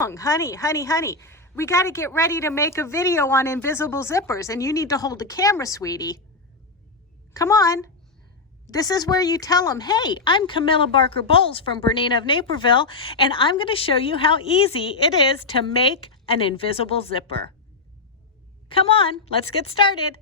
Honey, honey, honey, we got to get ready to make a video on invisible zippers, and you need to hold the camera, sweetie. Come on. This is where you tell them, hey, I'm Camilla Barker Bowles from BERNINA of Naperville, and I'm going to show you how easy it is to make an invisible zipper. Come on, let's get started.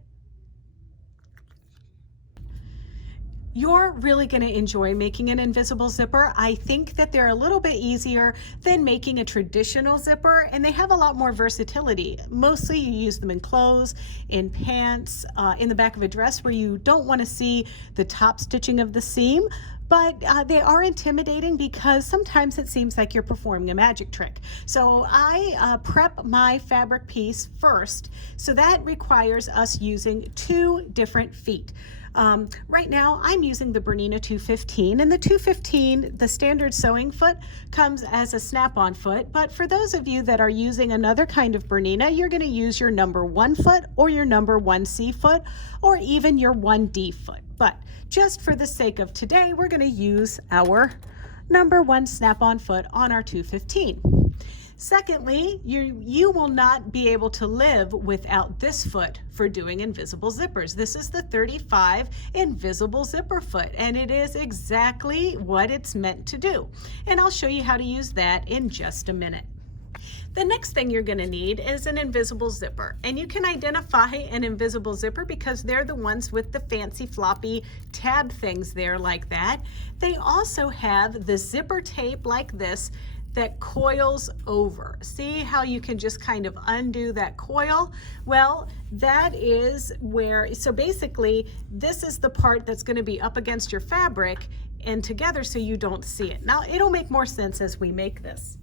You're really going to enjoy making an invisible zipper. I think that they're a little bit easier than making a traditional zipper, and they have a lot more versatility. Mostly you use them in clothes, in pants, in the back of a dress where you don't want to see the top stitching of the seam, but they are intimidating because sometimes it seems like you're performing a magic trick. So I prep my fabric piece first, so that requires us using 2 different feet. Right now I'm using the BERNINA 215, and the 215, the standard sewing foot, comes as a snap-on foot, but for those of you that are using another kind of BERNINA, you're going to use your number 1 foot or your number 1C foot or even your 1D foot. But just for the sake of today, we're going to use our number 1 snap-on foot on our 215. Secondly, you will not be able to live without this foot for doing invisible zippers. This is the 35 Invisible Zipper Foot, and it is exactly what it's meant to do. And I'll show you how to use that in just a minute. The next thing you're going to need is an invisible zipper, and you can identify an invisible zipper because they're the ones with the fancy floppy tab things there like that. They also have the zipper tape like this that coils over. See how you can just kind of undo that coil? Well, that is where, so basically this is the part that's going to be up against your fabric and together so you don't see it. Now it'll make more sense as we make this.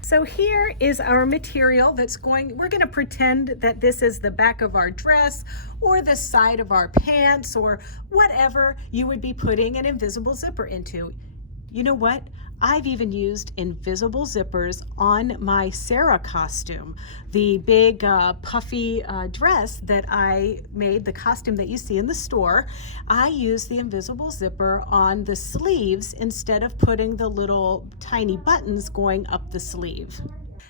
So here is our material we're going to pretend that this is the back of our dress or the side of our pants or whatever you would be putting an invisible zipper into. You know what? I've even used invisible zippers on my Sarah costume, the big puffy dress that I made, the costume that you see in the store. I used the invisible zipper on the sleeves instead of putting the little tiny buttons going up the sleeve.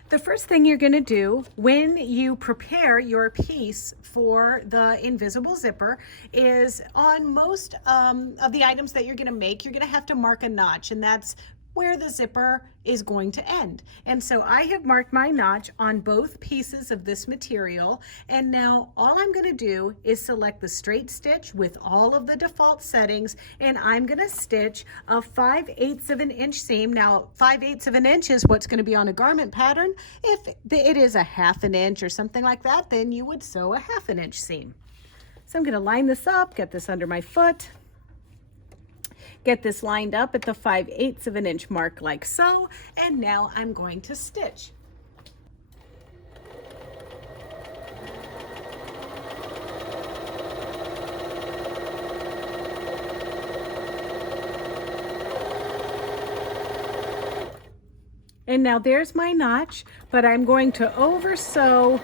The first thing you're going to do when you prepare your piece for the invisible zipper is on most of the items that you're going to make, you're going to have to mark a notch, and that's where the zipper is going to end. And so I have marked my notch on both pieces of this material, and now all I'm going to do is select the straight stitch with all of the default settings, and I'm going to stitch a 5/8 of an inch seam. Now 5/8 of an inch is what's going to be on a garment pattern. If it is a 1/2 inch or something like that, then you would sew a 1/2 inch seam. So I'm going to line this up, get this under my foot, get this lined up at the 5/8 of an inch mark like so, and now I'm going to stitch. And now there's my notch, but I'm going to over sew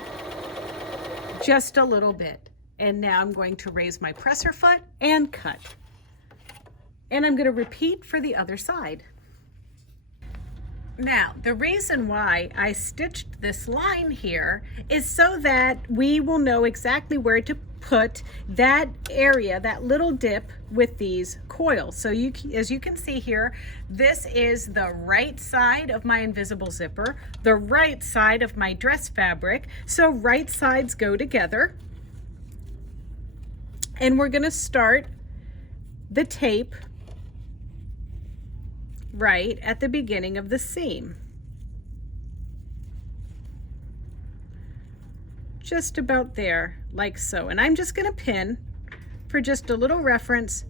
just a little bit. And now I'm going to raise my presser foot and cut. And I'm going to repeat for the other side. Now, the reason why I stitched this line here is so that we will know exactly where to put that area, that little dip with these coils. So as you can see here, this is the right side of my invisible zipper, the right side of my dress fabric. So right sides go together. And we're going to start the tape right at the beginning of the seam. Just about there, like so. And I'm just going to pin for just a little reference,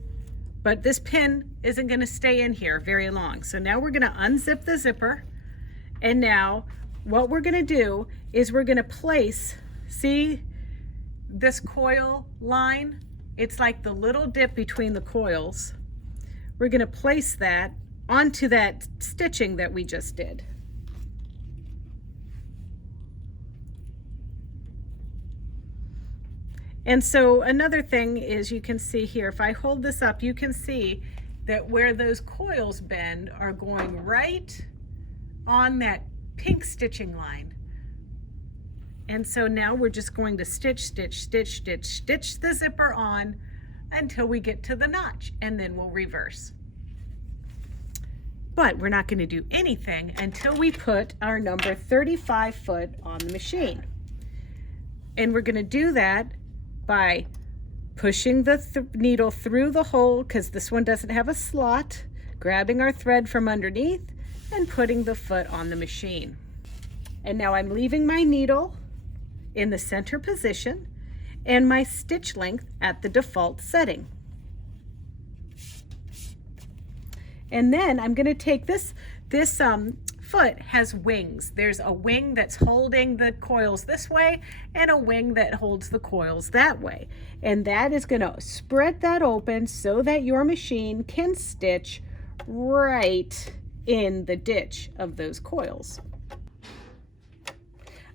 but this pin isn't going to stay in here very long. So now we're going to unzip the zipper, and now what we're going to do is we're going to place, see this coil line? It's like the little dip between the coils. We're going to place that onto that stitching that we just did. And so another thing is, you can see here, if I hold this up, you can see that where those coils bend are going right on that pink stitching line. And so now we're just going to stitch, stitch, stitch, stitch, stitch the zipper on until we get to the notch, and then we'll reverse. But we're not going to do anything until we put our number 35 foot on the machine. And we're going to do that by pushing the needle through the hole, because this one doesn't have a slot, grabbing our thread from underneath and putting the foot on the machine. And now I'm leaving my needle in the center position and my stitch length at the default setting. And then I'm going to take this foot has wings. There's a wing that's holding the coils this way and a wing that holds the coils that way. And that is going to spread that open so that your machine can stitch right in the ditch of those coils.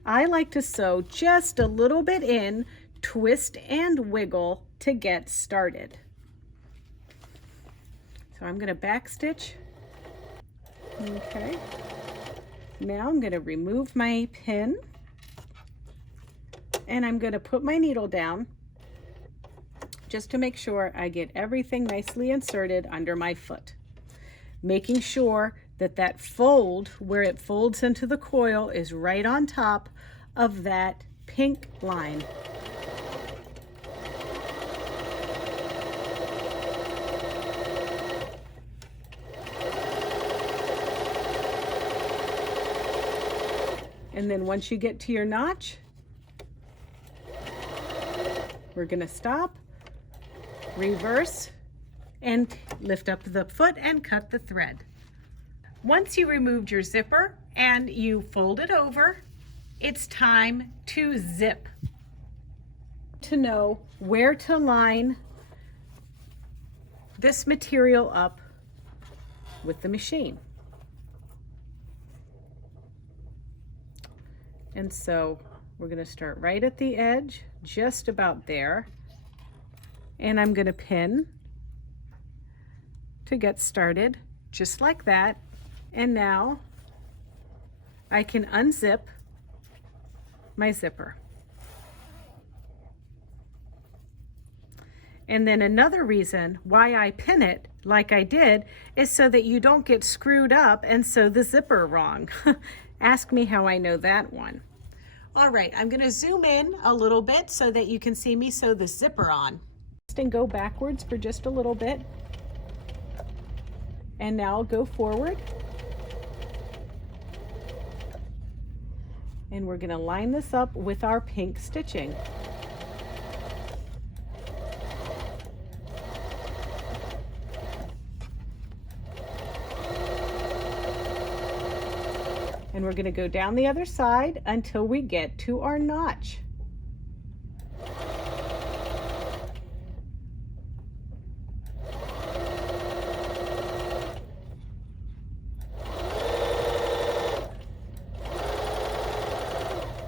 I like to sew just a little bit in, twist and wiggle to get started. So I'm going to back stitch. Okay. Now I'm going to remove my pin and I'm going to put my needle down just to make sure I get everything nicely inserted under my foot. Making sure that that fold, where it folds into the coil, is right on top of that pink line. And then once you get to your notch, we're going to stop, reverse, and lift up the foot and cut the thread. Once you removed your zipper and you fold it over, it's time to zip. To know where to line this material up with the machine. And so we're going to start right at the edge, just about there. And I'm going to pin to get started, just like that. And now I can unzip my zipper. And then another reason why I pin it like I did is so that you don't get screwed up and sew the zipper wrong. Ask me how I know that one. All right, I'm going to zoom in a little bit so that you can see me sew the zipper on. And go backwards for just a little bit. And now I'll go forward. And we're going to line this up with our pink stitching. And we're going to go down the other side until we get to our notch.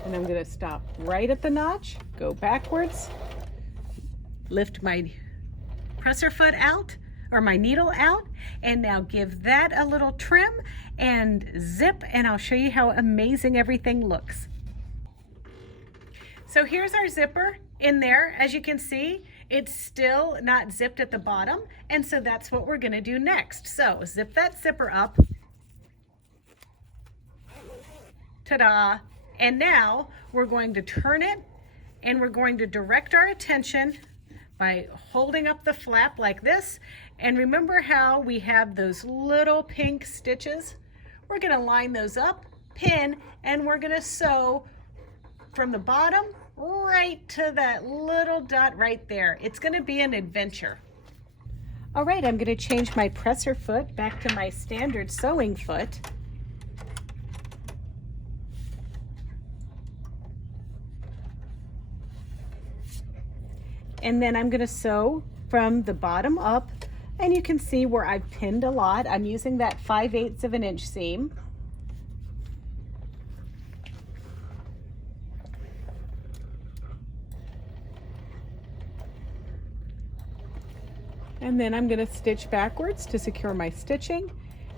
And I'm going to stop right at the notch, go backwards, lift my presser foot out, or my needle out, and now give that a little trim and zip, and I'll show you how amazing everything looks. So here's our zipper in there. As you can see, it's still not zipped at the bottom, and so that's what we're gonna do next. So zip that zipper up. Ta-da! And now we're going to turn it, and we're going to direct our attention by holding up the flap like this. And remember how we have those little pink stitches? We're going to line those up, pin, and we're going to sew from the bottom right to that little dot right there. It's going to be an adventure. All right, I'm going to change my presser foot back to my standard sewing foot. And then I'm going to sew from the bottom up, and you can see where I've pinned a lot. I'm using that 5/8 of an inch seam. And then I'm going to stitch backwards to secure my stitching,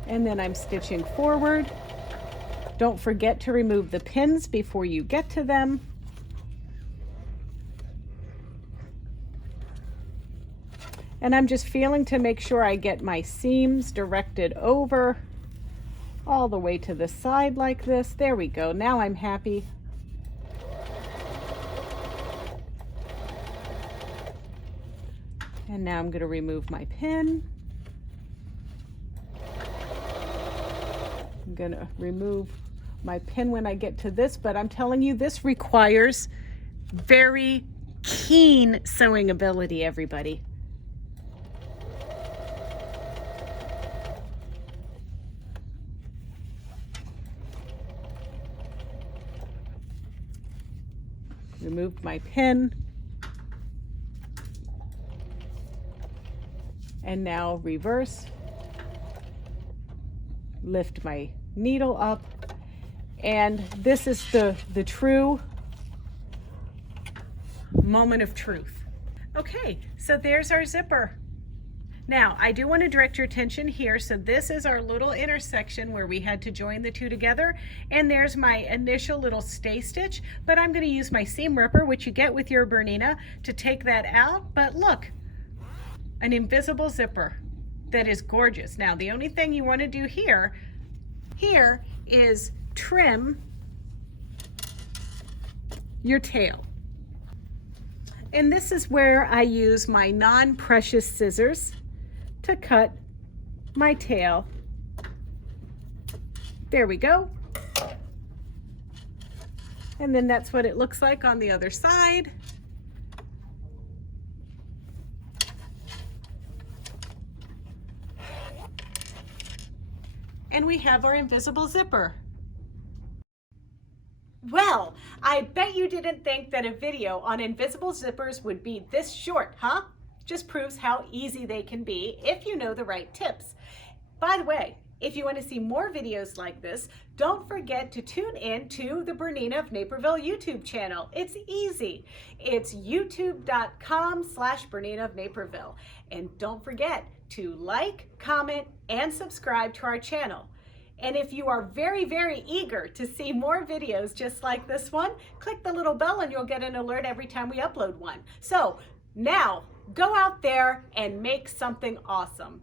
and then I'm stitching forward Don't forget to remove the pins before you get to them. And I'm just feeling to make sure I get my seams directed over all the way to the side like this. There we go. Now I'm happy. And now I'm going to remove my pin. I'm going to remove my pin when I get to this, but I'm telling you, this requires very keen sewing ability, everybody. Removed my pin. And now reverse. Lift my needle up. And this is the true moment of truth. Okay, so there's our zipper. Now, I do want to direct your attention here. So this is our little intersection where we had to join the two together. And there's my initial little stay stitch, but I'm going to use my seam ripper, which you get with your Bernina, to take that out. But look, an invisible zipper that is gorgeous. Now, the only thing you want to do here is trim your tail. And this is where I use my non-precious scissors to cut my tail. There we go. And then that's what it looks like on the other side. And we have our invisible zipper. Well, I bet you didn't think that a video on invisible zippers would be this short, huh? Just proves how easy they can be if you know the right tips. By the way, if you want to see more videos like this, don't forget to tune in to the Bernina of Naperville YouTube channel. It's easy. It's youtube.com/Bernina of Naperville. And don't forget to like, comment, and subscribe to our channel. And if you are very, very eager to see more videos just like this one, click the little bell and you'll get an alert every time we upload one. So now, go out there and make something awesome.